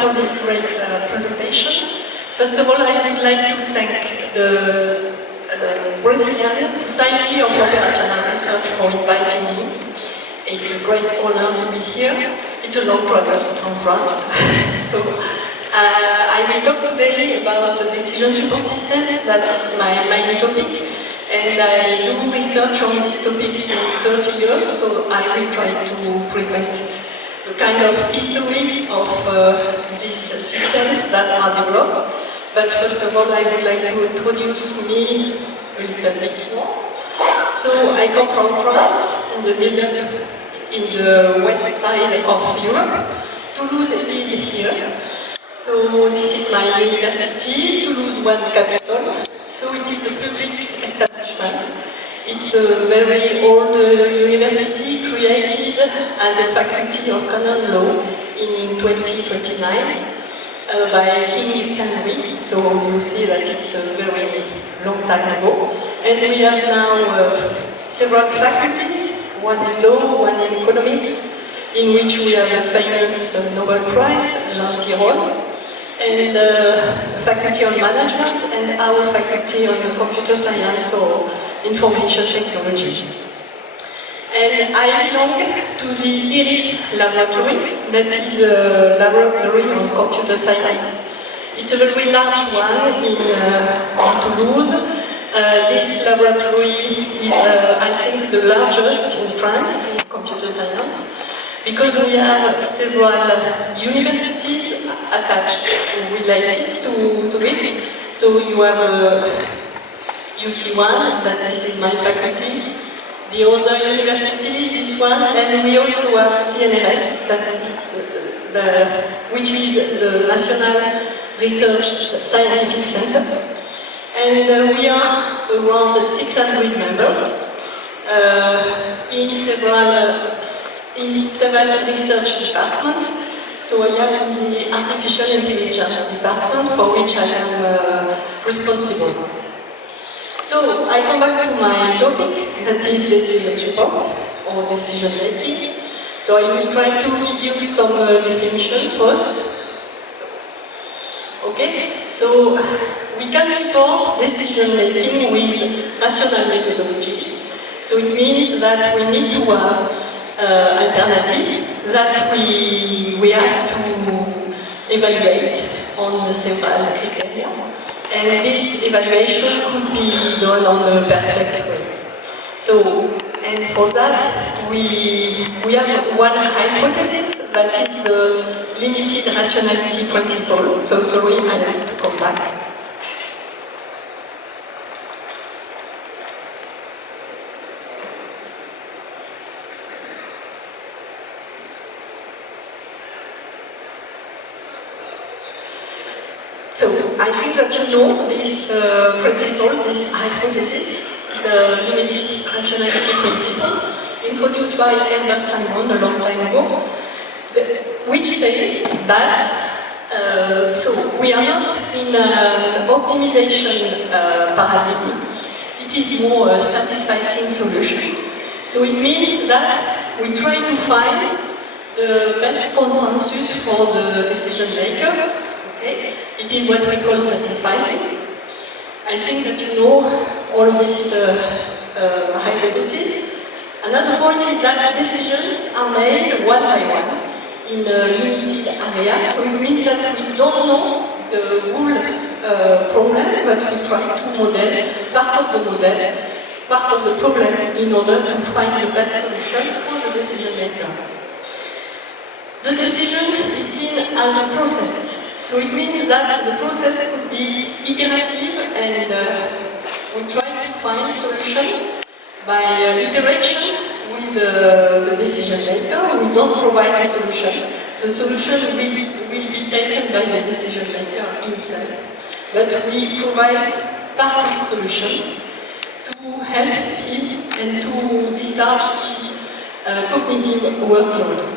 for this great presentation. First of all, I would like to thank the Brazilian Society of Operational Research for inviting me. It's a great honor to be here. It's a long travel from France. So I will talk today about the decision support systems. That is my main topic. And I do research on this topic since 30 years, so I will try to present a kind of history of these systems that are developed. But first of all, I would like to introduce me a little bit more. So I come from France, in the west side of Europe. Toulouse is here. So this is my university, Toulouse One Capital. So it is a public establishment. It's a very old university created as a faculty of canon law in 2029 by King Saint-Louis. So you see that it's a very long time ago. And we have now several faculties, one in law, one in economics, in which we have a famous Nobel Prize, Jean Tirole, and a faculty on management, and our faculty on computer science or information technology. And I belong to the IRIT laboratory, that is a laboratory on computer science. It's a very large one in Toulouse. This laboratory is, I think, the largest in France in computer science, because we have several universities attached, related to it. So you have UT1, that this is my faculty, the other university, this one, and we also have CNRS, which is the National Research Scientific Center. And we are around 600 members in several research departments. So I am in the Artificial Intelligence department, for which I am responsible. So I come back to my topic, that is decision support, or decision making. So I will try to give you some definition first. Okay, so we can support decision making with rational methodologies. So it means that we need to have alternatives that we have to evaluate on several criteria. And this evaluation could be done on a perfect way. So, and for that, we have one hypothesis, that is the limited rationality principle. So sorry, I have to come back. So I think that you know this principle, this hypothesis, the limited rationality principle, introduced by Herbert Simon a long time ago, which say that so we are not in an optimization paradigm. It is more a satisfying solution. So it means that we try to find the best consensus for the decision maker. Okay? It is what we call satisficing. I think that you know all these hypotheses. Another point is that decisions are made one by one in a limited area. So it means that we don't know the whole problem, but we try to model part of the model, part of the problem, in order to find the best solution for the decision maker. The decision is seen as a process. So it means that the process could be iterative, and we try to find a solution by interaction with the decision maker. We don't provide a solution. The solution will be taken by the decision maker himself. But we provide part of solutions to help him and to discharge his cognitive workload.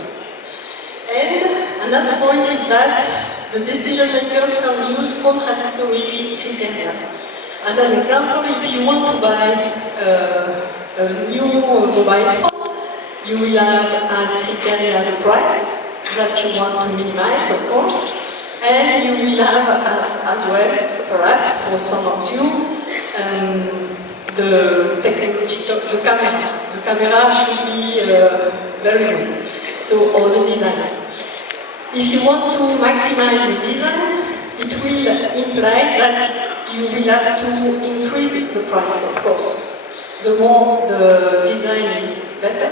And another point is that the decision makers can use contradictory criteria. As an example, if you want to buy a new mobile phone, you will have as criteria the price that you want to minimize, of course, And you will have as well, perhaps for some of you, the technology, the camera. The camera should be very good. So, or the design. If you want to maximize the design, it will imply that you will have to increase the price, of course. The more the design is better,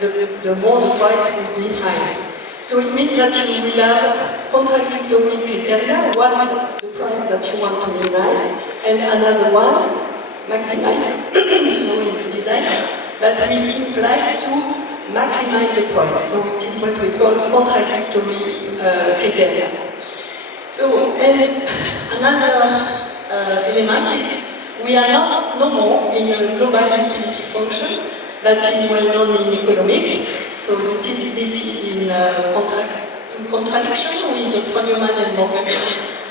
the more the price will be higher. So it means that you will have contradictory criteria, one, the price that you want to minimize, and another one, maximize, so is the design, that will imply to maximize the price. So it is what we call contradictory criteria. So, and another element is we are not no more in a global utility function that is well known in economics. So this is in contradiction with the Feynman and Morgan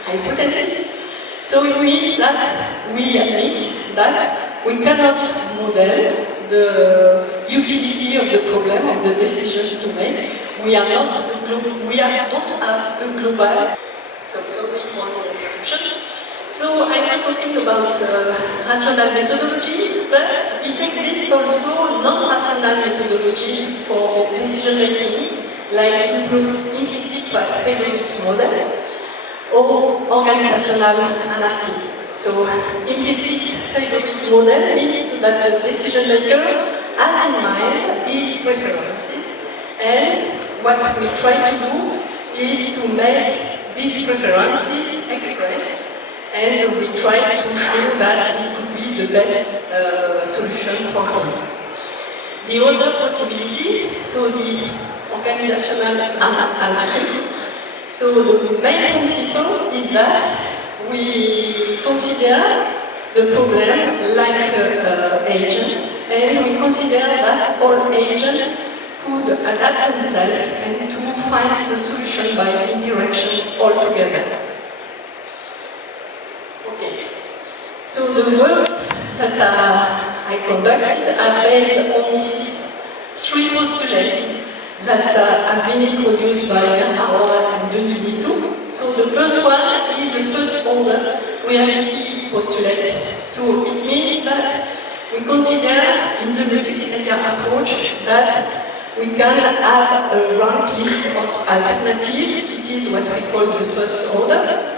hypothesis. So it means that we admit that we cannot model the utility of the problem, of the decision to make. We don't have a global. So sorry for the interruption. So I was talking about rational methodologies, but it exists also non-rational methodologies for decision making, like implicit Frederick model or organizational anarchy. So implicit Frederick model means that the decision maker has in mind his preferences, and what we try to do is to make these preferences expressed, and we try to show that it could be the best solution for him. The other possibility, so the organizational anarchy. So the main principle is that we consider the problem like an agent, and we consider that all agents could adapt themselves and to find the solution by interaction altogether. So the works that I conducted are based on these three postulates that have been introduced by Bernard and Denis Bissou. So the first one is the first order reality postulate. So it means that we consider in the multi-criteria approach that we can have a ranked list of alternatives. It is what we call the first order.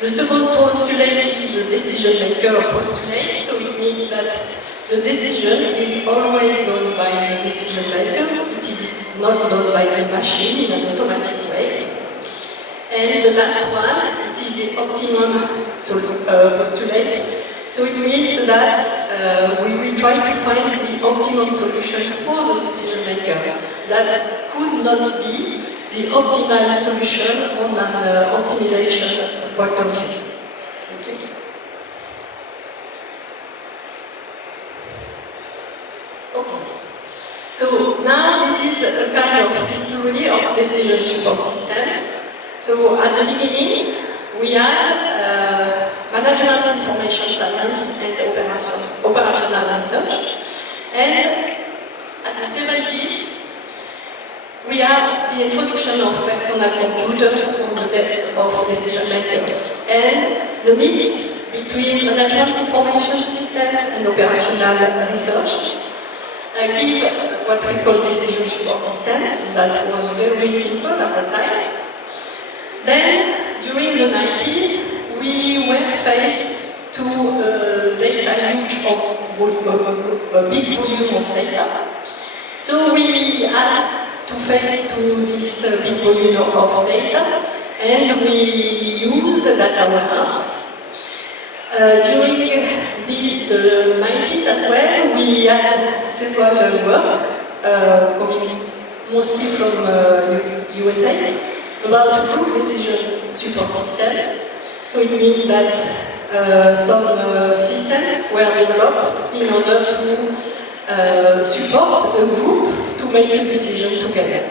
The second postulate is the decision maker postulate, so it means that the decision is always done by the decision makers, it is not done by the machine in an automatic way. And the last one, it is the optimum postulate, so it means that we will try to find the optimum solution for the decision maker that could not be the optimal solution on an optimization point of view. Okay. So now this is a kind of history of decision support systems. So at the beginning, we had management information science and operational research. And at the 70s, we have the introduction of personal computers on the desk of decision makers, and the mix between management information systems and operational research give what we call decision support systems. That was very simple at the time. Then, during the 90s, we were faced to data huge of a big volume of data. So we had to face to this big volume of data, and we used data warehouse. During the 90s as well, we had several work coming mostly from USA about group decision support systems. So it means that some systems were developed in order to support a group to make a decision together.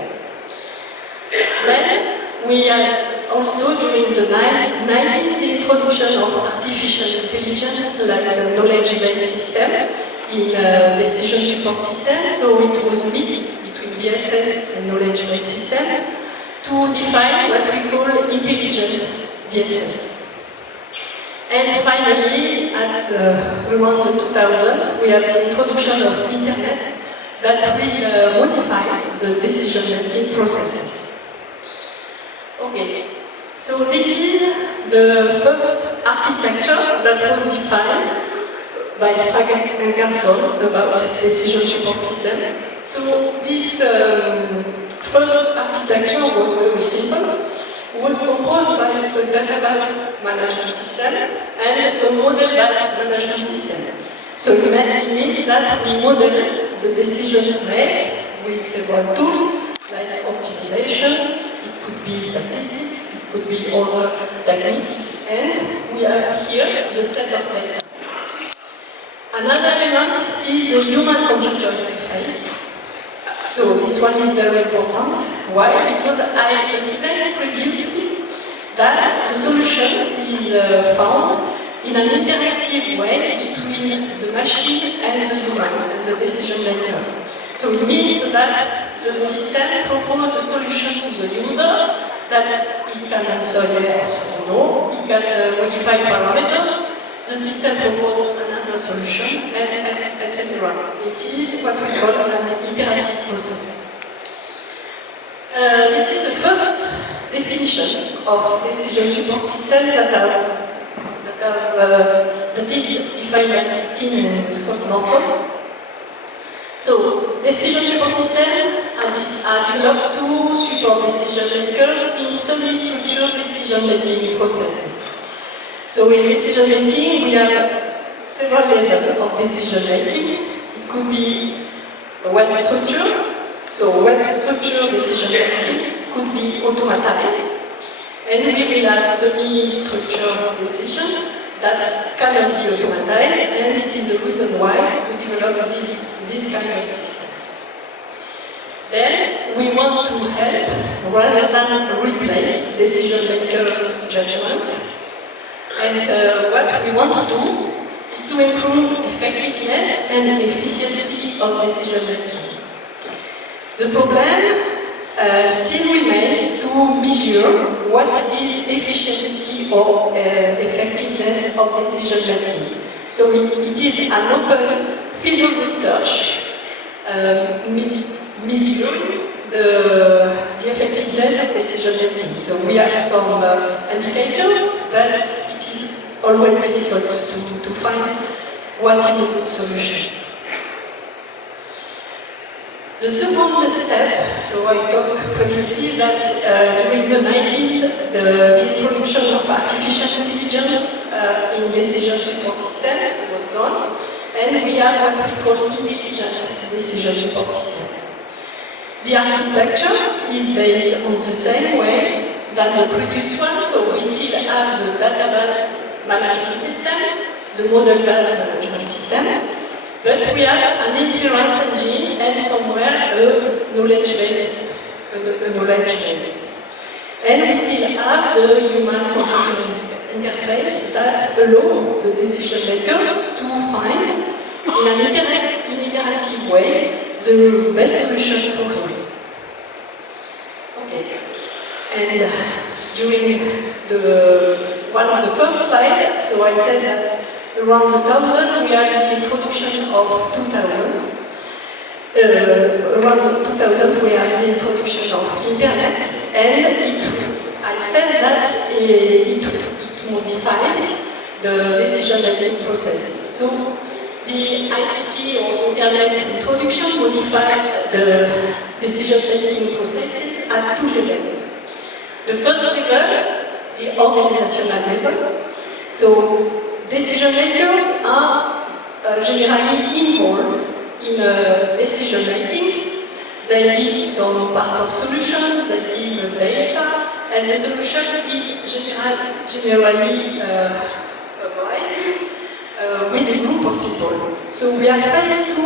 Then we had also during the 90s the introduction of artificial intelligence like a knowledge-based system in decision support systems. So it was mixed between DSS and knowledge-based system to define what we call intelligent DSS. And finally, at around 2000, we have the introduction of Internet that will modify the decision-making processes. Okay, so this is the first architecture that was defined by Sprague and Garson about decision support system. So this first architecture was very simple. It was composed by a database management system and a model-based management system. So it means that we model the decision to make with several tools like optimization, it could be statistics, it could be other techniques, and we have here the set of data. Another element is the human-computer interface. So this one is very important. Why? Because I explained previously that the solution is found in an interactive way between the machine and the human, and the decision maker. So it means that the system proposes a solution to the user that it can answer yes or no, it can modify parameters, the system proposes another solution, and etc. It is what we call an interactive process. This is the first definition of decision support system that is defined by Steen and Scott Norton. So, decision support systems are developed to support decision makers in semi-structured decision-making processes. So, in decision-making, we have several levels of decision-making. It could be well-structured. So, well-structured decision-making could be automatized. And we will have semi-structured decision that cannot be automatized, and it is the reason why we develop this kind of systems. Then we want to help rather than replace decision makers' judgment. And what we want to do is to improve effectiveness and efficiency of decision making. The problem still remains to measure what is efficiency or effectiveness of decision making. So it is an open field of research measuring the effectiveness of decision making. So we have some indicators, but it is always difficult to find what is a good solution. The second step, so I talked previously that during the 90s, the introduction of artificial intelligence in decision support systems was done, and we have what we call intelligent decision support system. The architecture is based on the same way that the previous one, so we still have the database management system, the model-based management system, but we have an inference engine and somewhere a knowledge base. And we still have the human-computer interface that allows the decision makers to find, in an iterative way, the best solution for him. Okay. And during one of the first slides, so I said that around 2000 we had the introduction of 2000. Around 2000 we had the introduction of Internet, and I said that it modified the decision-making processes. So the ICT or Internet introduction modified the decision-making processes at two levels. The first level, the organizational level. So decision makers are generally involved in decision makings. They give some part of solutions, they give data, and the solution is generally raised with a group of people. So we are faced to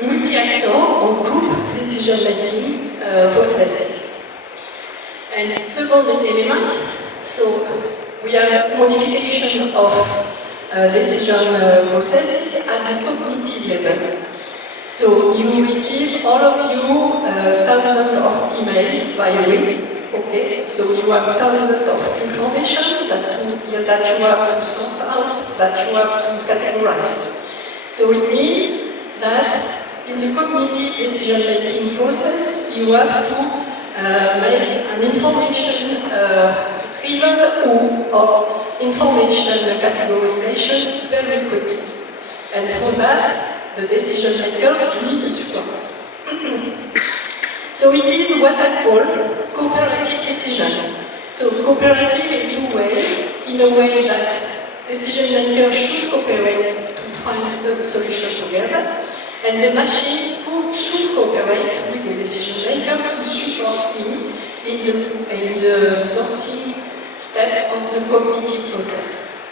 multi-actor or group decision-making processes. And second element, so we have modification of decision processes at the cognitive level. So you receive, all of you, thousands of emails by the way, Okay, so you have thousands of information that you have to sort out, that you have to categorize. So it means that in the cognitive decision-making process, you have to make an information retrieval or information categorization very quickly. And for that, the decision makers need support. So it is what I call cooperative decision. So cooperative in two ways. In a way that decision makers should cooperate to find a solution together, and the machine should cooperate with the decision maker to support him in the sorting step of the cognitive process.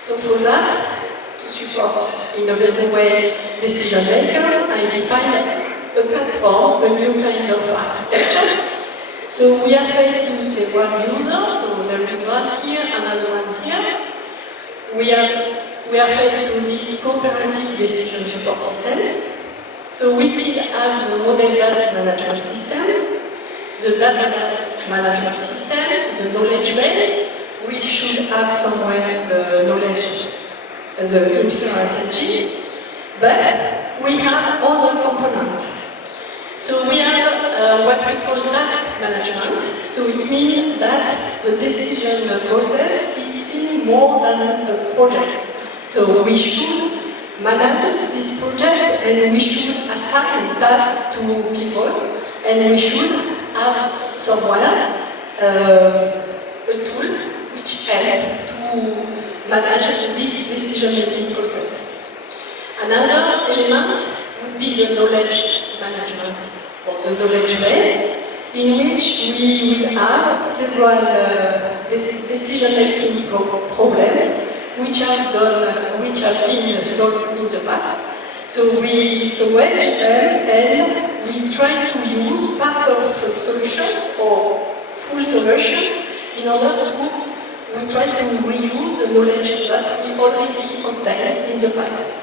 So for that, to support in a better way decision makers, I define a platform, a new kind of architecture. So we are faced to say one user, so there is one here, another one here. We are faced to these cooperative decision support systems. So we still have the model data management system, the database management system, the knowledge base. We should have somewhere the knowledge, the inference engine, but we have other components. So we have what we call task management. So it means that the decision process is seen more than a project. So we should manage this project and we should assign tasks to people and we should have somewhere a tool which helps to manage this decision-making process. Another element would be the knowledge management or the knowledge base, in which we will have several decision-making problems which have been solved in the past. So we storage them and we try to use part of the solutions or full solutions in order to we try to reuse the knowledge that we already obtained in the past.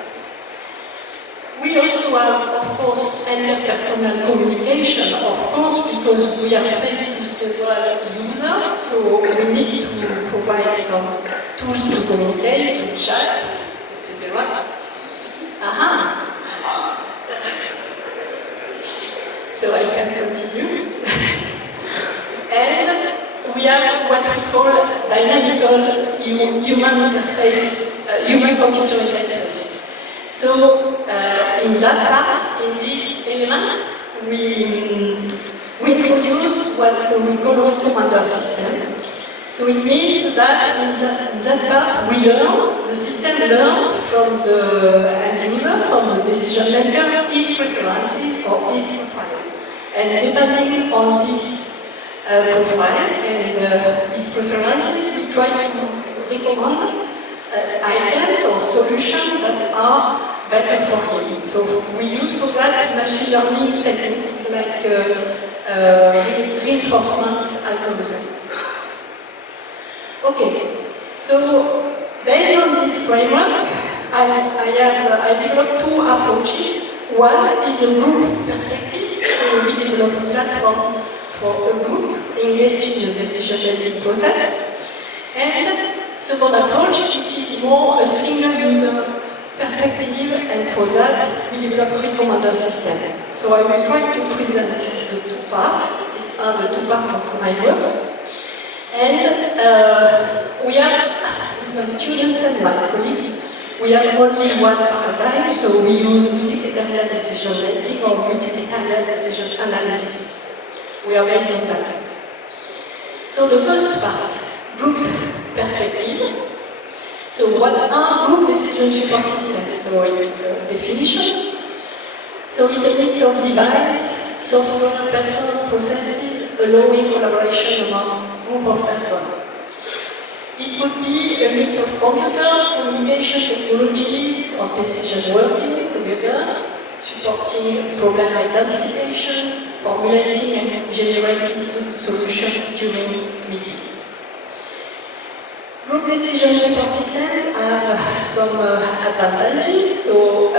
We also have, of course, interpersonal communication, of course, because we are faced to several users, so we need to provide some tools to communicate, to chat, etc. Aha! So I can continue. And we have what we call dynamical human interface, human-computer interfaces. So in that part, in this element, we introduce what we call a commander system. So it means that in that part, we learn, the system learns from the end user, from the decision maker, his preferences or his profile. And depending on this profile and his preferences, we try to recommend items or solutions that are better for him. So we use for that machine learning techniques like reinforcement algorithms. Okay, so based on this framework, I developed two approaches. One is a group perspective, so we develop a platform for a group engaged in the decision-making process. And second approach, it is more a single user perspective, and for that we develop a recommender system. So I will try to present the two parts. These are the two parts of my work. And we are, with my students and my colleagues, we have only one paradigm, so we use multi-criteria decision making or multi-criteria decision analysis. We are based on that. So the first part, group perspective. So what are group decision support systems? So it's definitions. So it's a mix of device, software, person, processes, allowing collaboration among a group of persons. It could be a mix of computers, communication technologies, or decision working together, supporting problem identification, formulating and generating solutions during meetings. Group decision support systems have some advantages. So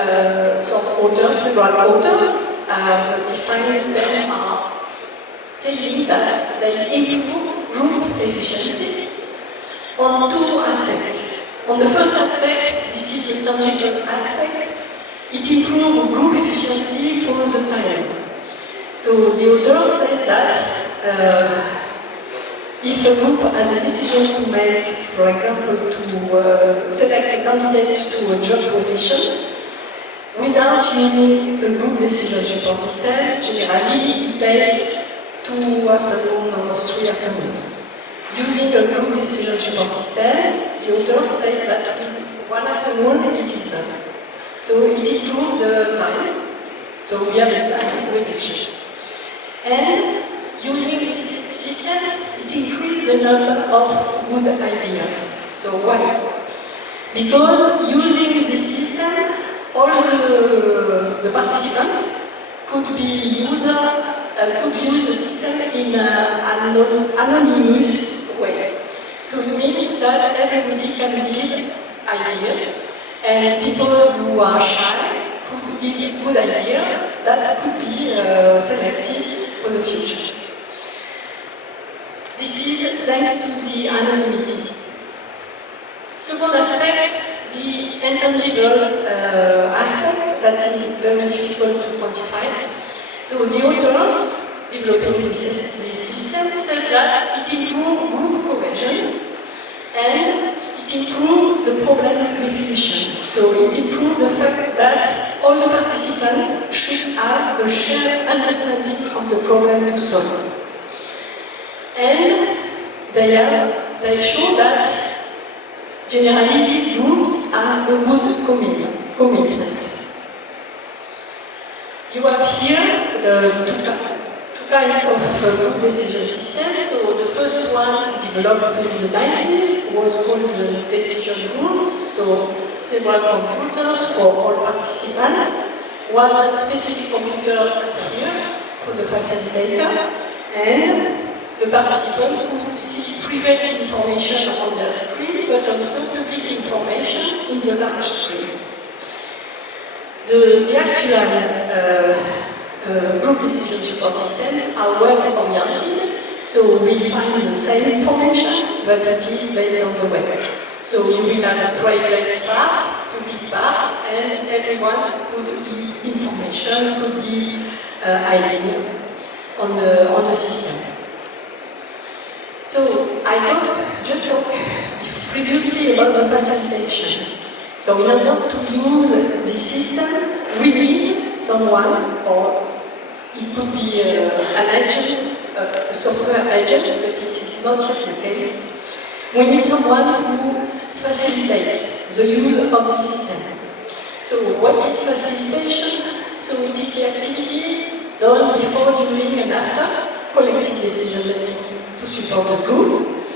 some authors, several authors, have defined them saying that they improve group efficiency on two aspects. On the first aspect, this is a tangible aspect, it improves group efficiency for the client. So the authors said that if a group has a decision to make, for example, to select a candidate to a job position, without using a group decision support system, generally it takes 2 afternoons or 3 afternoons. Using a group decision support system, the authors say that with 1 afternoon it is done. So it improves the time, so we have a time reduction. And using these systems, it increases the number of good ideas. So why? Because using this system, all the participants could use the system in an anonymous way. So it means that everybody can give ideas, and people who are shy could give good ideas that could be selected for the future. This is thanks to the anonymity. Second aspect, the intangible aspect that is very difficult to quantify. So the authors developing this system said that it improves group cohesion and it improves the problem definition. So it improves the fact that all the participants should have a shared understanding of the problem to solve. And they show that generally these groups are a good commitment. You have here the two kinds of group decision systems. So the first one developed in the 90s was called the decision rules. So several computers for all participants, one specific computer here for the facilitator, and the participant could see private information on their screen, but also public information in the large screen. The actual group decision support systems are web-oriented, so we find the same information, but it is based on the web. So you will have a private part, public part, and everyone could give information, could give idea on the system. So I just talked previously about the facilitation. So in order to use the system, we need someone, or it could be an agent, a software agent, but it is not yet the case. We need someone who facilitates the use of the system. So what is facilitation? So it is the activities done before, during and after collective decision making to support the group.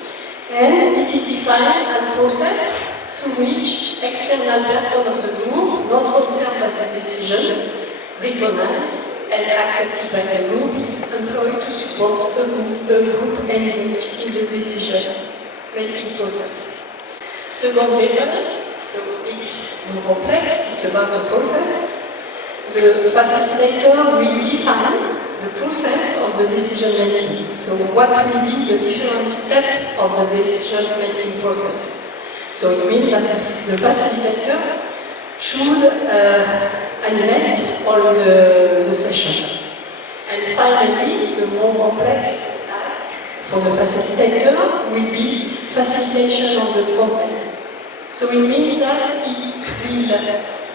And it is defined as a process through which external persons of the group, not concerned by the decision, recognized and accepted by the group, is employed to support a group engaged in the decision-making process. Second level, so it's more complex, it's about the process. The facilitator will define the process of the decision-making. So what will be the different steps of the decision-making process? So it means that the facilitator should animate all the session. And finally, the more complex task for the facilitator will be facilitation of the problem. So it means that he will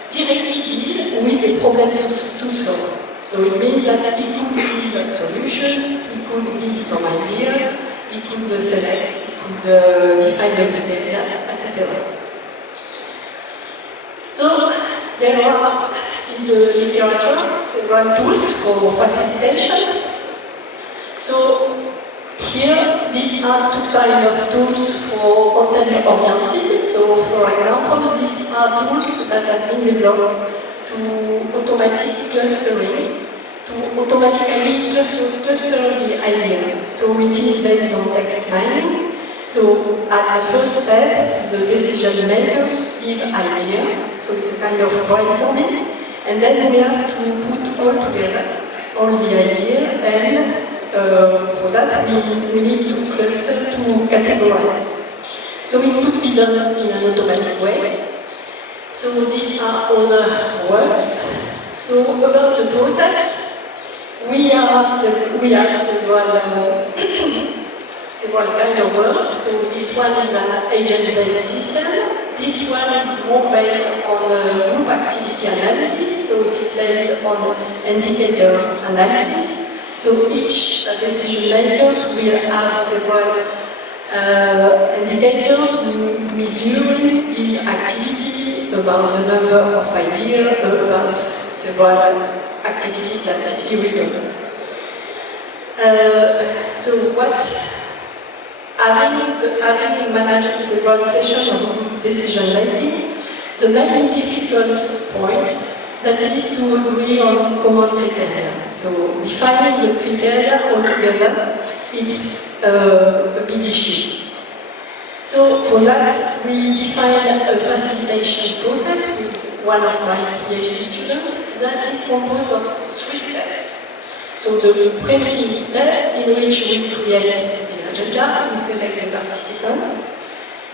directly deal with the problems to solve. So it means that he could give solutions, he could give some idea, he could select, he could define the criteria, etc. So there are in the literature several tools for facilitations. So here, these are two kinds of tools for content-oriented. So for example, these are tools that have been developed to automatic clustering, to automatically cluster the idea. So it is based on text mining. So at the first step, the decision makers give idea. So it's a kind of brainstorming. And then we have to put all together, all the idea, and for that, we need to cluster to categorize. So it could be done in an automatic way. So these are other works. So about the process, we have several kind of work. So this one is an agent-based system. This one is more based on group activity analysis. So it is based on indicator analysis. So each decision makers will have several indicators measuring his activity about the number of ideas, about several activities that he will do. So what, having managed several sessions of decision making, the main difficult point that is to agree on common criteria. So defining the criteria altogether, it's a big issue. So for that, we define a facilitation process with one of my PhD students that is composed of 3 steps. So the pre-meeting step, in which we create the agenda, we select the participants.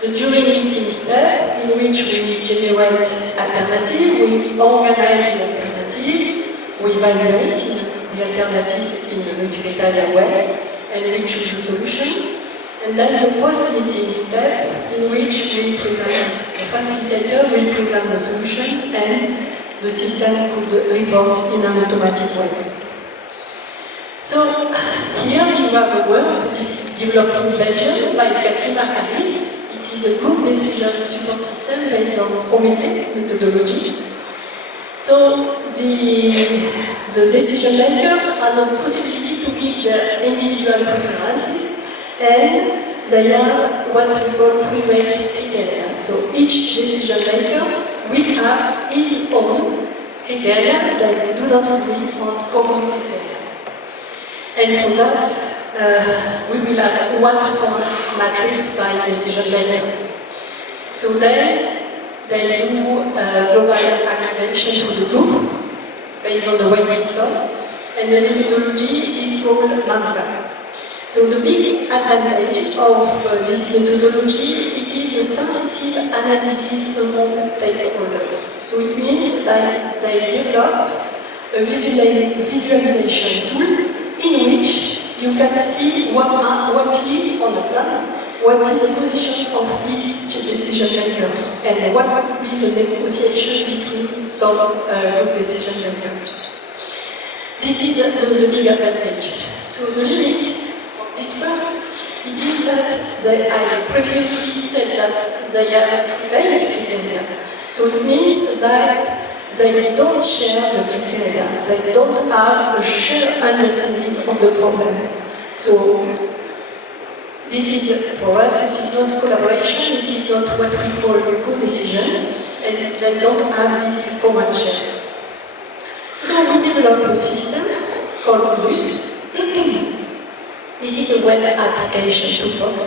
The during meeting step, in which we generate alternatives, we organize the alternatives, we evaluate the alternatives in a multi-criteria way, and we choose a solution. And then the post-meeting step, in which we present, the facilitator will present the solution, and the system could report in an automatic way. So here you have a work developed in Belgium by Katima Harris. It is a group decision support system based on Prométhée methodology. So the decision makers have the possibility to give their individual preferences, and they have what we call private criteria. So each decision maker will have his own criteria that do not agree on common criteria. And for that, we will have one performance matrix by decision maker. So then, they do global aggregation for the group based on the weighting sum, and the methodology is called MANCA. So the big advantage of this methodology, it is a sensitive analysis among stakeholders. So it means that they develop a visualization tool in which you can see what is on the plan, what is the position of each decision makers, and what would be the negotiation between some group decision makers. This is the big advantage. So the limit of this work, it is that I previously said that they are private criteria. So it means that they don't share the criteria, they don't have a shared understanding of the problem. So this is, for us, it is not collaboration, it is not what we call co-decision, and they don't have this common share. So we developed a system called RUS. This is a web application toolbox.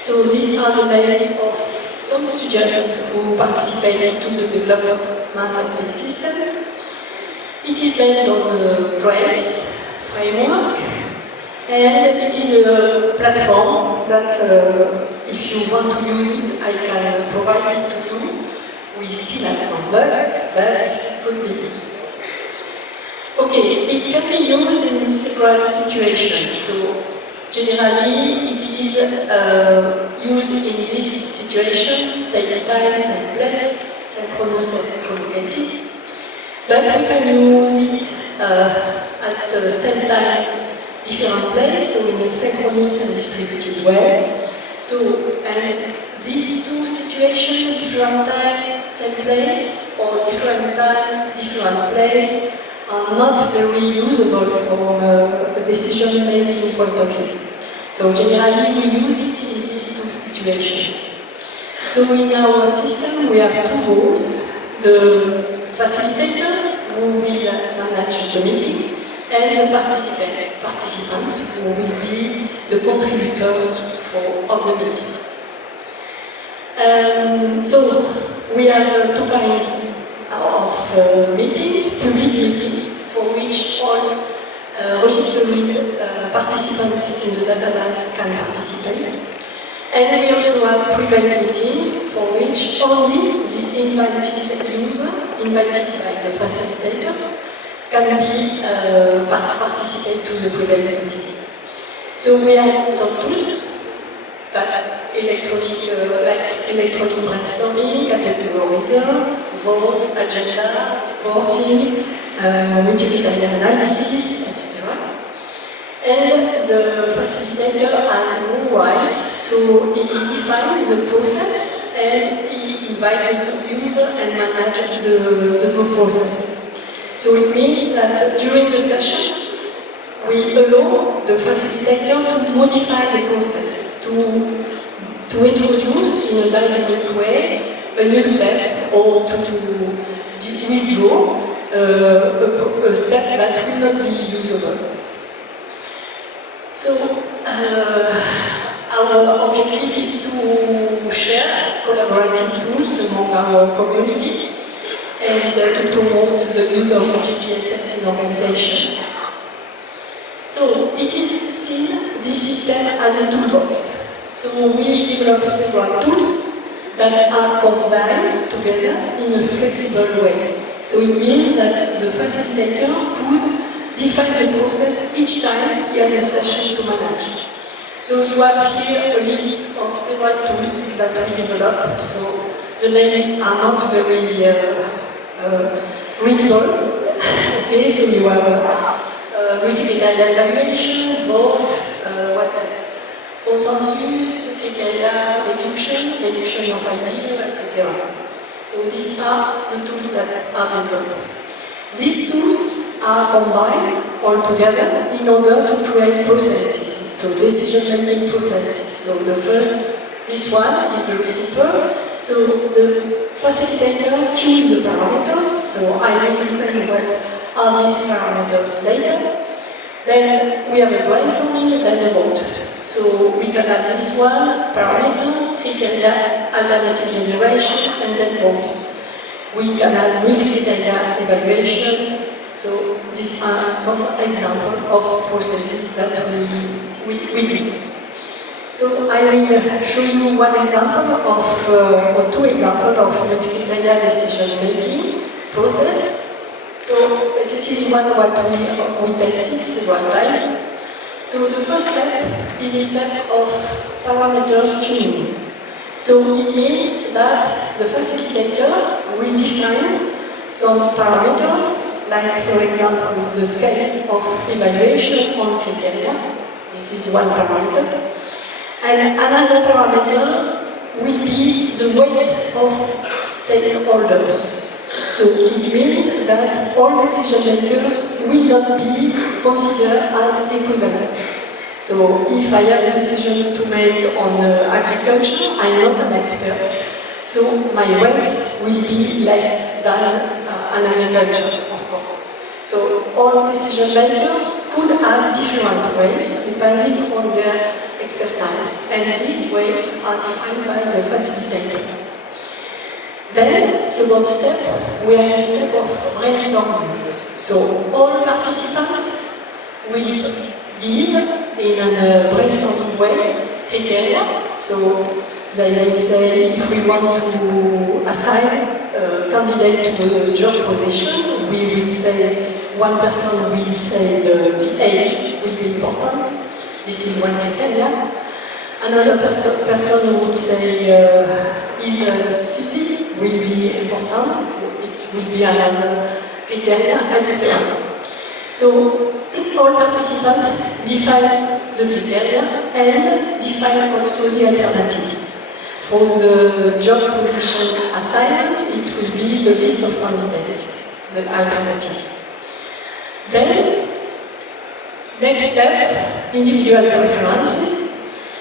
So these are the names of some students who participated to the development of this system. It is based on the Rails framework, and it is a platform that if you want to use it, I can provide it to you. We still have some bugs, but could be used. Okay, it can be used in several situations. So generally, it is used in this situation, same time, same place, synchronous and conjugated. But we can use it at the same time, different place, so in a synchronous and distributed way. So, and these two situations, different time, same place, or different time, different place, are not very usable from a decision-making point of view. So generally we use it in these two situations. So in our system we have two roles, the facilitators who will manage the meeting, and the participants who will be the contributors of the meeting. So we have two kinds of meetings, public meetings, for which all registering participants in the database can participate. And we also have private meeting for which only the invited user, invited by the facilitator, can be participate to the private meeting. So we have some tools that like electronic brainstorming, categorization, vote, agenda, reporting, multivariate analysis, etc. And the facilitator has no rights, so he defines the process and he invites the user and manages the whole process. So it means that during the session, we allow the facilitator to modify the process, to introduce in a dynamic way a new step or to withdraw a step that will not be usable. So our objective is to share collaborative tools among our community and to promote the use of GPSS in organization. So it is seen this system as a toolbox. So we develop several tools that are combined together in a flexible way. So it means that the facilitator could define the process each time he has a session to manage. So you have here a list of several tools that we develop. So the names are not very readable. Okay, so you have multivariate evaluation, vote, what else? Consensus, criteria, reduction of idea, etc. So these are the tools that are developed. These tools are combined all together in order to create processes, so decision-making processes. So the first, this one is very simple. So the facilitator chooses the parameters, so I will explain what are these parameters later. Then we have a brainstorming, then a vote. So we can have this one, parameters, criteria, alternative generation, and then vote. We can have multi-criteria evaluation. So these are some examples of processes that we do. So I will show you one example of, or two examples of multi-criteria decision-making process. So this is one what we tested several times. So the first step is a step of parameters tuning. So it means that the facilitator will define some parameters, like for example the scale of evaluation on criteria. This is one parameter. And another parameter will be the weight of stakeholders. So it means that all decision makers will not be considered as equivalent. So if I have a decision to make on agriculture, I'm not an expert. So my weight will be less than an agriculture, of course. So all decision makers could have different weights depending on their expertise. And these weights are defined by the facilitator. Then, second step, we are in a step of brainstorming. So all participants will give in a brainstorming way criteria. So they will say if we want to assign a candidate to the job position, we will say one person will say the age will be important. This is one criteria. Another person would say is a city will be important, it will be another criteria, etc. So all participants define the criteria and define also the alternatives. For the job position assignment, it will be the list of candidates, the alternatives. Then, next step, individual preferences.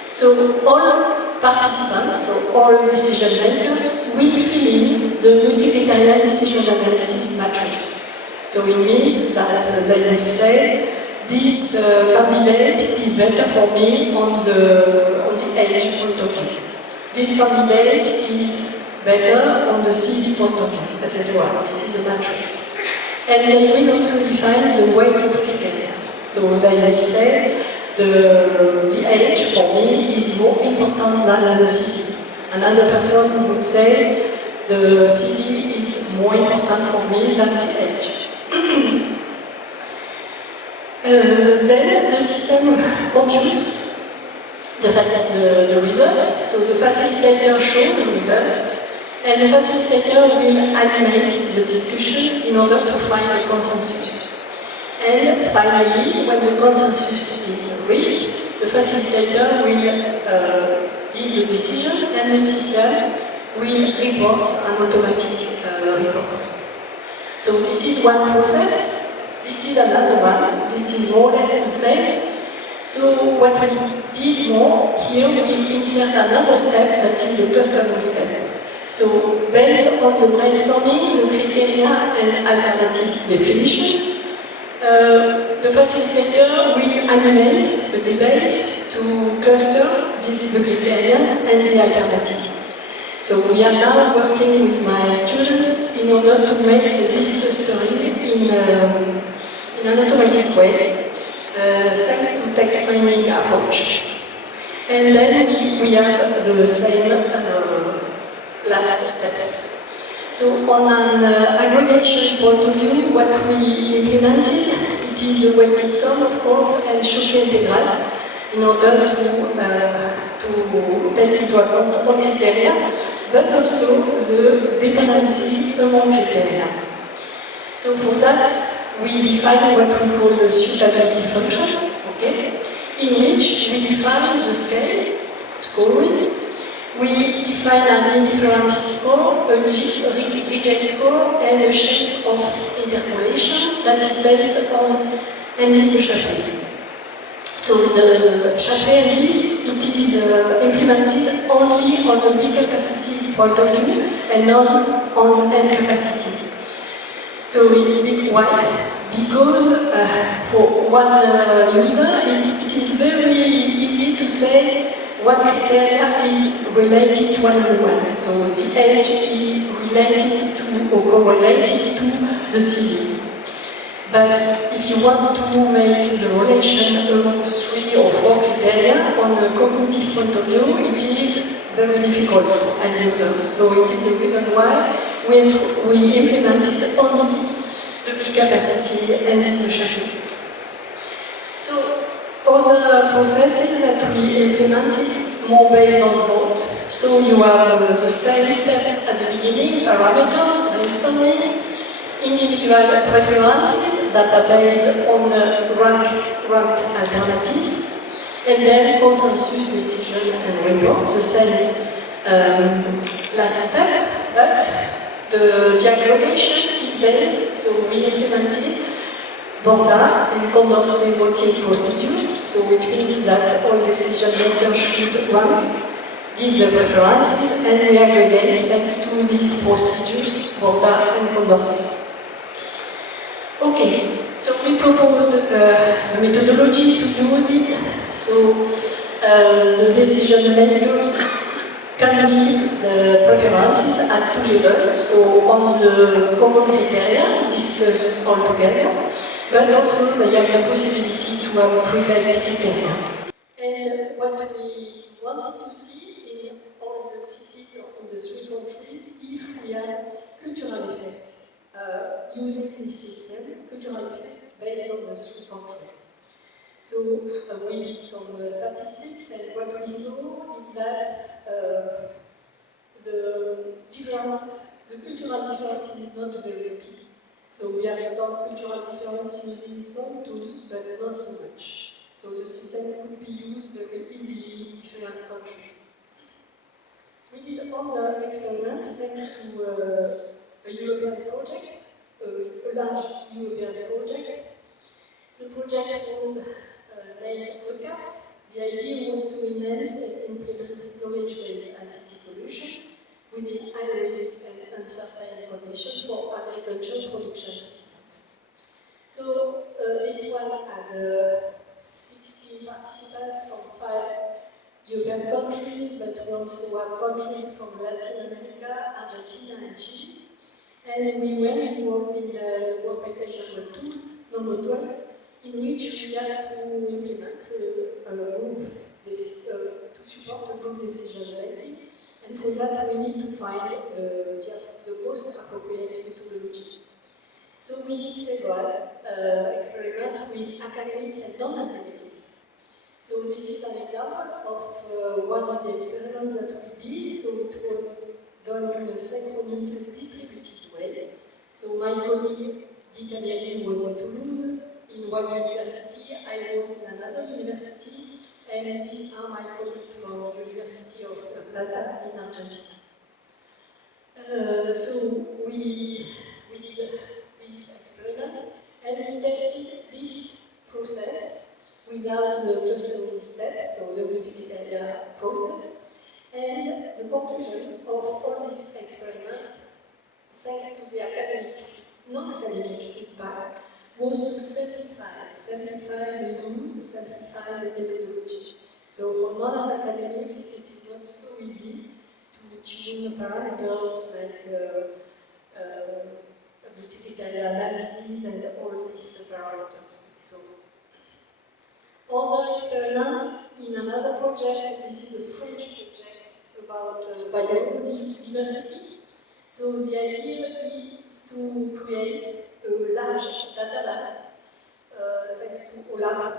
So all participants, so all decision makers, will fill in the multi-criteria decision analysis matrix. So it means that they will say, this candidate is better for me on the age point of view. This candidate is better on the CC point of view, etc. This is a matrix. And they will also define the weight of criteria. So they will say the age for me is more important than the city. Another person would say the city is more important for me than the age. Then the system computes the result, so the facilitator shows the result, and the facilitator will animate the discussion in order to find a consensus. And finally, when the consensus is reached, the facilitator will give the decision and the CCL will report an automatic report. So this is one process, this is another one, this is more or less the same. So what we did more, here we insert another step that is the clustering step. So based on the brainstorming, the criteria and alternative definitions, the facilitator will animate the debate to cluster the criteria and the alternative. So we are now working with my students in order to make this clustering in an automatic way, thanks to text mining approach. And then we have the same last steps. So on an aggregation point of view, what we implemented, it is a weighted sum, of course, and Cauchy integral in order to take into account all criteria, but also the dependency among criteria. So for that, we define what we call the suitability function, okay, in which we define the scale, scoring. We define an indifference score, a reject score, and a shape of interpolation that is based on and is the Cauchy. So the Cauchy and this, it is implemented only on a big capacity point of view and not on n capacity. So why? Because for one user, it is very easy to say what criteria is related to another one. So the age is related to or correlated to the CV. But if you want to make the relation among 3 or 4 criteria on a cognitive point of view, it is very difficult for end users. So it is the reason why we implemented only the big capacity and the Cauchy. So other processes that we implemented more based on vote. So you have the same step at the beginning, parameters, brainstorming, individual preferences that are based on ranked alternatives, and then consensus, decision, and report, the same last step, but the aggregation is based, so we implemented Borda and Condorcet voting procedures, so it means that all decision makers should rank, give the preferences, and we aggregate thanks to these procedures, Borda and Condorcet. Okay, so we proposed a methodology to do this. So the decision makers can give the preferences at 2 levels. So on the common criteria, discuss all together, but also they have the possibility to have a private criteria. And what we wanted to see in all the cities or in the 3 countries, if we have cultural effects. Using this system, cultural effect based on the 3 countries. So we did some statistics, and what we saw is that the cultural difference is not very big. So we have some cultural difference using some tools, but not so much. So the system could be used very easily in different countries. We did other experiments thanks to a European project, a large European project. The project was named EUCAS. The idea was to enhance and implement knowledge-based ICT solution within high-risk and uncertain conditions for agriculture production systems. So this one had 60 participants from 5 European countries, but we also have countries from Latin America, Argentina, and Chile. And we were involved in the work package number 12, in which we have to implement to support the group decision making, and for that we need to find the most appropriate methodology. So we did several experiments with academics and non-academics. So this is an example of one of the experiments that we did. So it was done in a synchronous distributed way. So my colleague Guy Cagliari was in Toulouse, in one university, I was in another university, and these are my colleagues from the University of La Plata in Argentina. So we did this experiment, and we tested this process without the clustering step, so the multiplicaria process, and the conclusion of all this experiment, thanks to the non-academic feedback, was to simplify the rules, simplify the methodology. So for modern academics, it is not so easy to tune parameters like multiplicaria analysis and all these parameters. So, other experiments in another project, this is a French project about biodiversity. So the idea is to create a large database, thanks to OLAP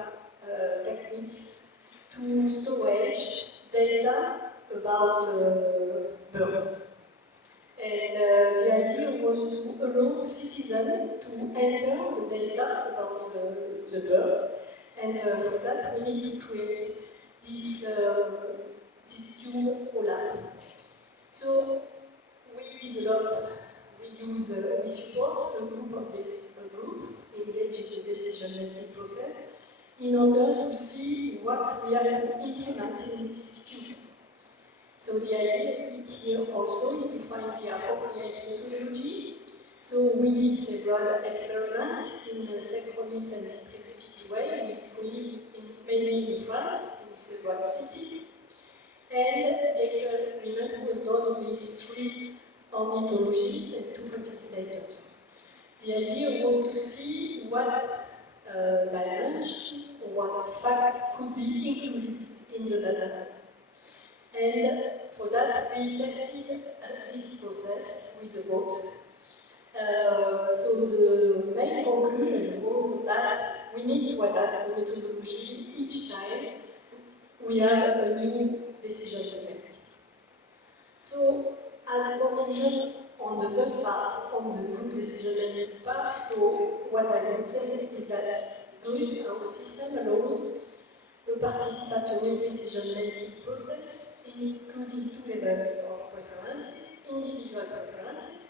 techniques, to storage data about birds. And the idea was to allow citizens to enter the data about the birds. And for that, we need to create this cube OLAP. So we support a group engaged in the decision-making process in order to see what we have to implement in this cube. So the idea here also is to find the appropriate methodology. So we did several experiments in a synchronous and distributed way with colleagues mainly in France, in several cities. And the experiment was done with 3 ornithologists and 2 facilitators. The idea was to see what dimension, what fact could be included in the database. And for that, we tested this process with a vote. So the main conclusion was that we need to adapt the methodology each time we have a new decision to make. So, as a conclusion on the first part, on the group decision-making part, so what I would say is that GRUS, our system, allows a participatory decision-making process, including 2 levels of preferences, individual preferences,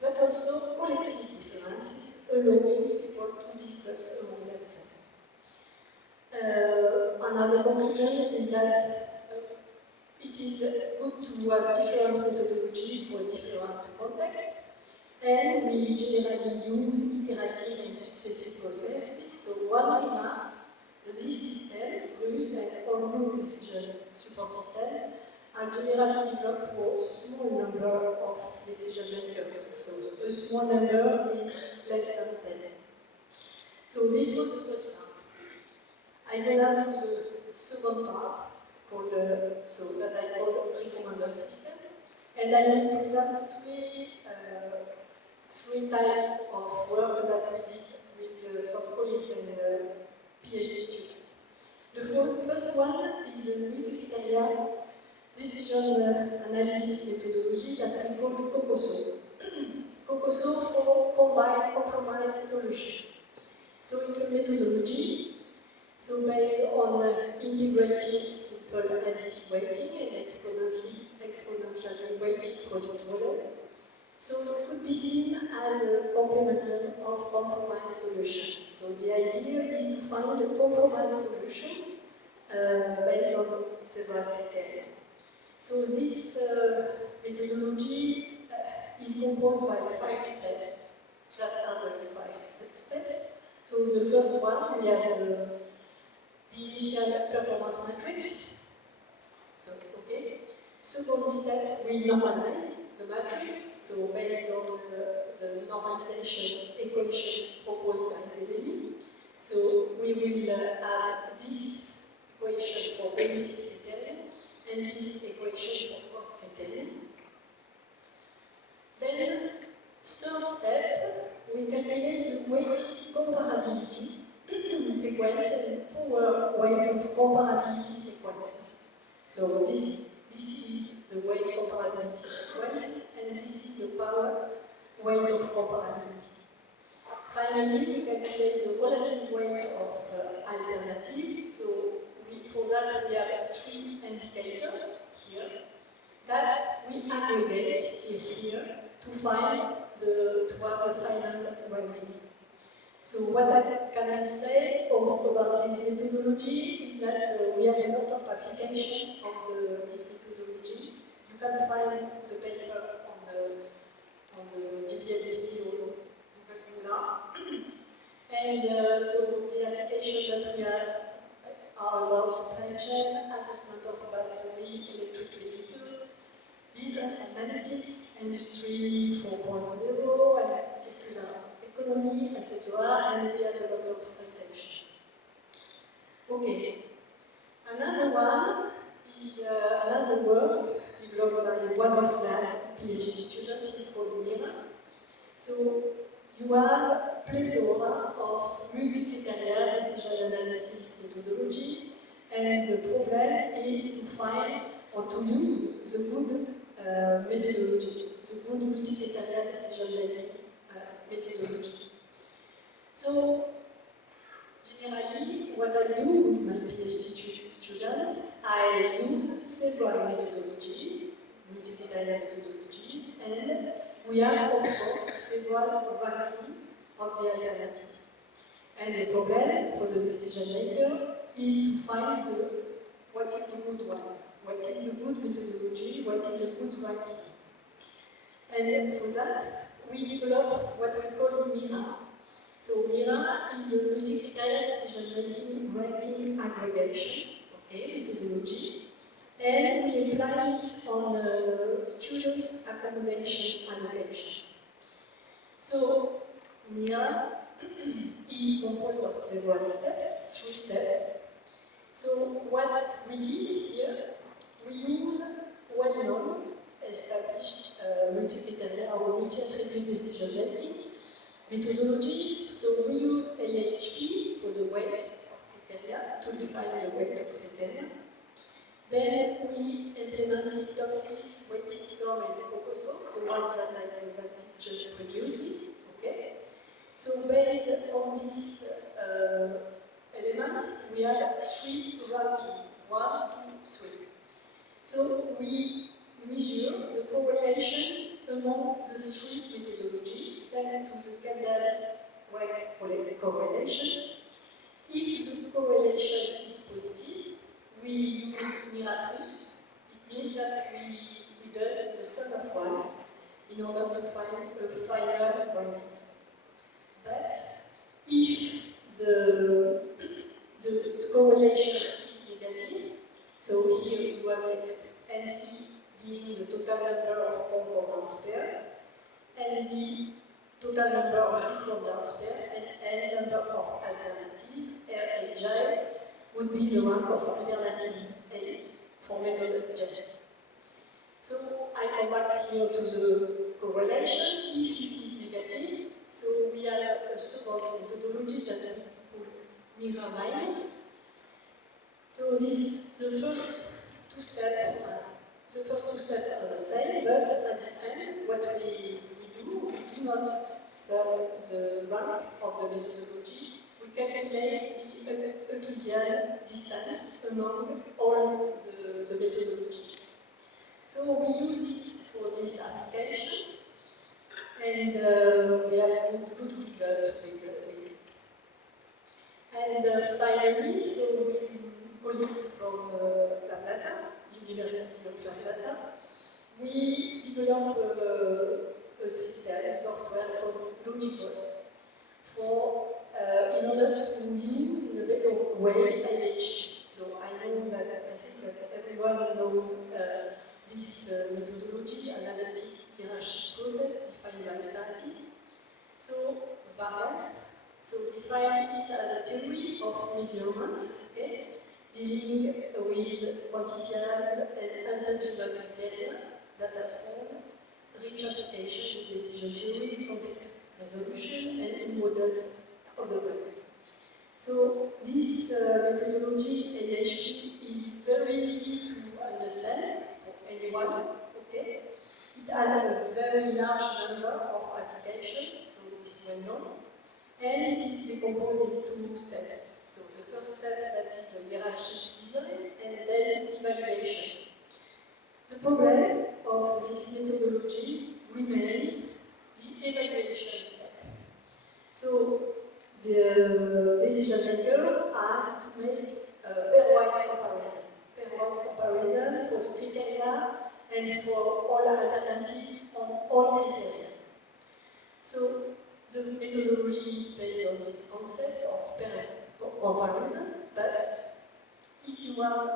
but also collective preferences, allowing people to discuss among themselves. Another conclusion is that it is good to have different methodology for different contexts, and we generally use iterative and successive processes. So one remark, this system, GRUS and all group decision support systems, are generally developed for a small number of decision makers. So a small number is less than 10. So this was the first part. I go now to the second part, called that I call recommender system, and I will present three types of work that we did with some colleagues and PhD students. The first one is a multiplicaria decision analysis methodology that we call COCOSO. COCOSO for combined compromise solution. So it's a methodology based on integrated simple additive weighting and exponentially weighted product model. So it could be seen as a complementary of compromise solution. So the idea is to find a compromise solution based on several criteria. So this methodology is composed by 5 steps. That are the 5 steps. So the first one, we have the initial performance matrix. So, okay. Second step, we normalize the matrix, so based on the normalization equation proposed by Zebeli. So we will add this equation for benefit criterion and this equation for cost criterion. Then, third step, we calculate the weighted comparability sequences and power weight of comparability sequences. So this is the weight comparability sequences, and this is the power weight of comparability. Finally, we calculate the relative weight of alternatives. So for that, we have three indicators here that we aggregate here to find to have the final ranking. So what can I say about this methodology is that we have a lot of application of this methodology. You can find the paper on the DDLP or Google. And so the applications that we have are about supply chain, assessment of battery, electric vehicle, business analytics, industry 4.0, and circular economy, etc. And we have a lot of citation. Okay. Another one is another work developed by one of my PhD students, is called MIRA. So you have plethora of multi-criteria decision analysis methodologies, and the problem is to find or to use the good methodology, the good multi-criteria decision-making methodology. So, generally, what I do with my PhD students, I use several methodologies, multi-criteria methodologies, and we have, of course, several ranking of the alternative. And the problem for the decision maker is to find what is the good one, what is the good methodology, what is the good ranking. And for that, we develop what we call MIRA. So MIRA is a multi-criteria decision-making ranking aggregation, okay, methodology, and we apply it on students' accommodation allocation. So MIRA is composed of several steps, 3 steps. So what we did here, we use well-known, established multi-criteria or multi-attribute decision-making methodologies. So we use AHP for the weight of criteria to define the weight of criteria. Then we implemented TOPSIS, weighted SOM, and COCOSO, the one that I presented just previously. Okay. So based on this element, we have 3 rankings, 1, 2, 3. So we measure the correlation among the 3 methodologies thanks to the Kaldal-Weick correlation. If the correlation is positive, we use MIRA plus. It means that we do the sum of ones in order to find a final ranking. But if the correlation is negative, so here you have the NC being the total number of concordance pairs, and the total number of discordance pairs, and N number of alternatives, RAJ, would be the rank of alternative A for method J. So I come back here to the correlation. If it is negative, so we have a second methodology that we call MIRA minus. So the first two steps are the same, but at the end, what we do not sum the rank of the methodology. We calculate the Euclidean distance among all the methodologies. So we use it for this application, and we have good results with it. And finally, so with colleagues from La Plata, the University of La Plata, we developed a system, a software called Logikos, in order to use in a better way AHP. So I know that I think that everyone knows this methodology, analytic hierarchy process defined by Starty. So VARIANCE, So define it as a theory of measurement, okay, dealing with quantifiable and intangible criteria, data form, rich application in decision theory, conflict resolution, and in models of the web. So this methodology, AHP, is very easy to understand for anyone, okay? It has a very large number of applications, so it is well known, and it is decomposed into two steps. So the first step, that is the hierarchic design, and then the evaluation. The problem of this methodology remains the evaluation step. So the decision makers asked to make a pairwise comparison. Pairwise comparison for the criteria and for all alternatives on all criteria. So the methodology is based on this concept of pair comparison, but if you have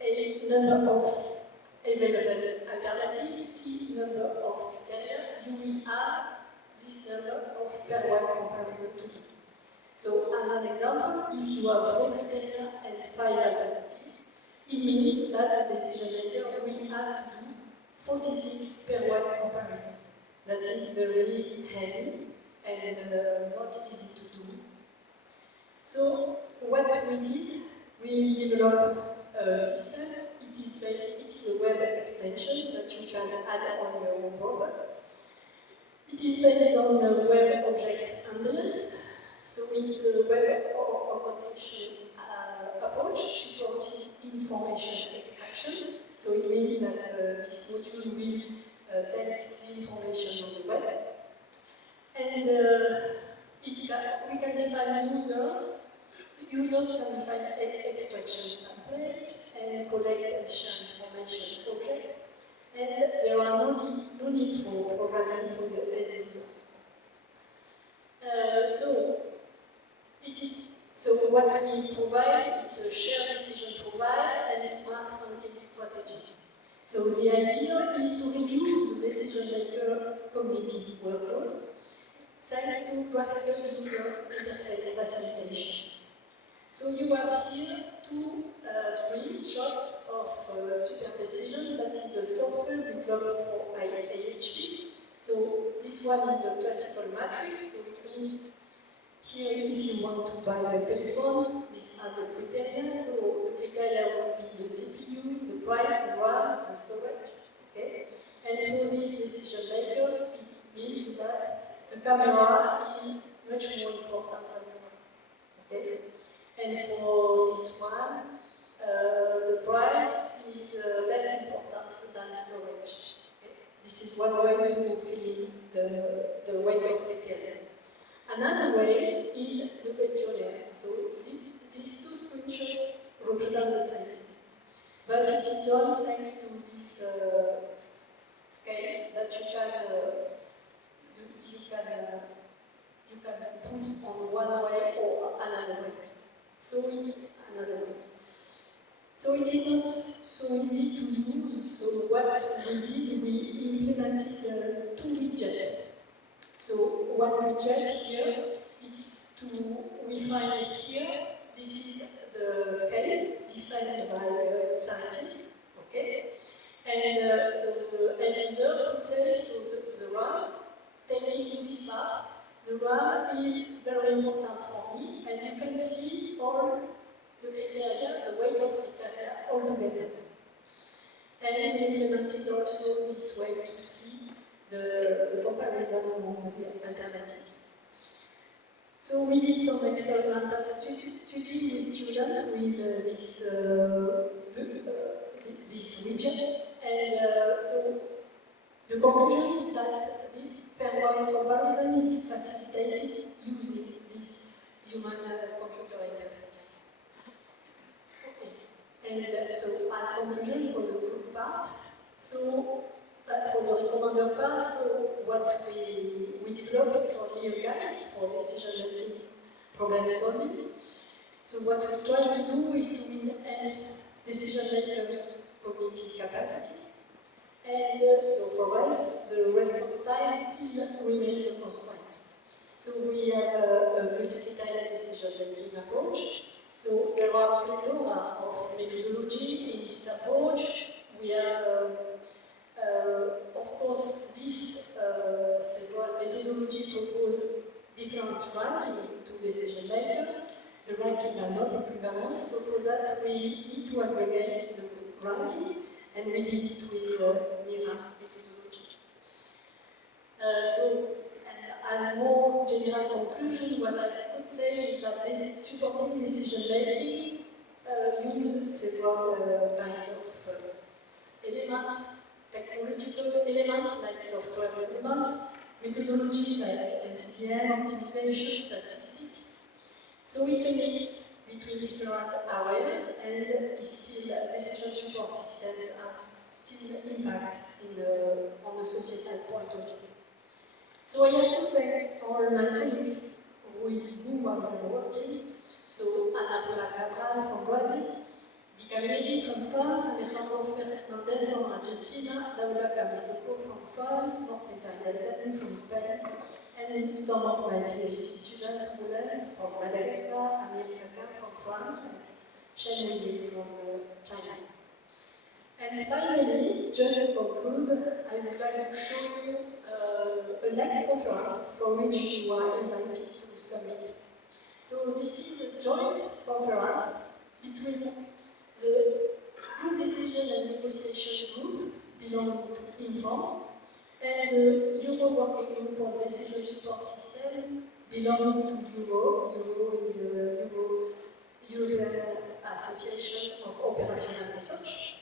a number of available alternatives, C number of criteria, you will have this number of pairwise comparison to do. So, as an example, if you have 4 criteria and 5 alternatives, it means that the decision maker will have to do 46 pairwise comparisons. That is very heavy and not easy to do. So, what we did, we developed a system. It is a web extension that you can add on your own browser. It is based on the web object handlers. So it's a web augmentation approach supporting information extraction. So it means that this module will take the information on the web. And we can define users. Users can define an extraction template and collect and share information object. And there are no need for programming for the end user. So what we provide is a shared decision profile and smart ranking strategy. So the idea is to reduce the decision maker cognitive workload thanks to graphical user interface facilitations. So you have here two screenshots of super decision, that is a software developed for AHP. So this one is a classical matrix, so it means here if you want to buy a telephone, these are the criteria. So the criteria will be the CPU, the price, the RAM, the storage. Okay? And for these decision makers, it means that the camera is much more important than the RAM. Okay? And for this one, the price is less important than storage. Okay? This is one way to fill in the weight of criteria. Another way is the questionnaire. So these two screenshots represent the same thing. But it is done thanks to this scale that you can put on one way or another way. So it is not so easy to use. So what we did, we implemented two widgets. So one widget here, it's we find here, this is the scale defined by scientific, okay? And so the end user could say, so the RAM, taking this part, the RAM is very important for me, and you can see all the criteria, the weight of criteria all together. And we implemented also this way to see the comparison among the alternatives. So we did some experimental study with students with these widgets, and so the conclusion is that the pairwise comparison is facilitated using this human-computer interface. Okay. And so as conclusion for the group part, so for the recommender part, so what we developed is only a guide for decision-making problem solving. So what we try to do is to enhance decision-makers' cognitive capacities. And so for us, the response time still remains a constraint. So we have a multi-criteria decision-making approach. So there are plethora of methodology in this approach. We have, of course, this methodology proposes different ranking to decision makers. The ranking are not equivalent, so for that we need to aggregate the ranking, and we did it with MIRA methodology. As more general conclusion, what I could say is that this supporting decision-making uses several kind of elements, technological elements like software elements, methodology like MCDM, optimization, statistics. So it's a mix between different areas, and still decision support systems have still impact on the societal point of view. So I have to thank all my colleagues with whom I am working. So Ana Paula Cabral from Brazil, Di Camilleri from France, Alejandro Fernandez from Argentina, Laura Camisoko from France, Morteza Yazdan from Spain, and some of my PhD students, Roland from Madagascar, Amir Saka from France, and Shen Li from China. And finally, just to conclude, I would like to show you a next conference for which you are invited to submit. So this is a joint conference between the Group Decision and Negotiation Group belonging to INFANS and the Euro Working Group on Decision Support System belonging to Euro. Euro is the European Association of Operational Research.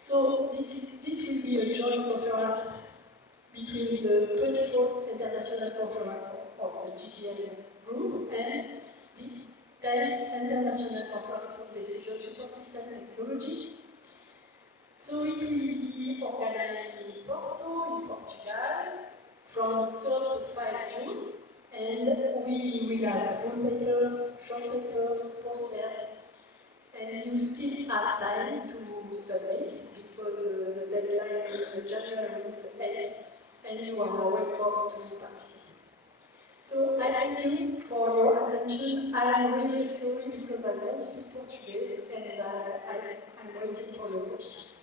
So this will be a joint conference between the 24th International Conference of the GDN Group and the 10th International Conference of Decision Support System Technologies. So it will be organized in Porto, in Portugal, from 3rd to 5 June, and we will have full papers, short papers, posters, and you still have time to submit because the deadline is January 8th, and you are welcome to participate. So I thank you for your attention. I am really sorry because I don't speak Portuguese, and I'm waiting for your questions.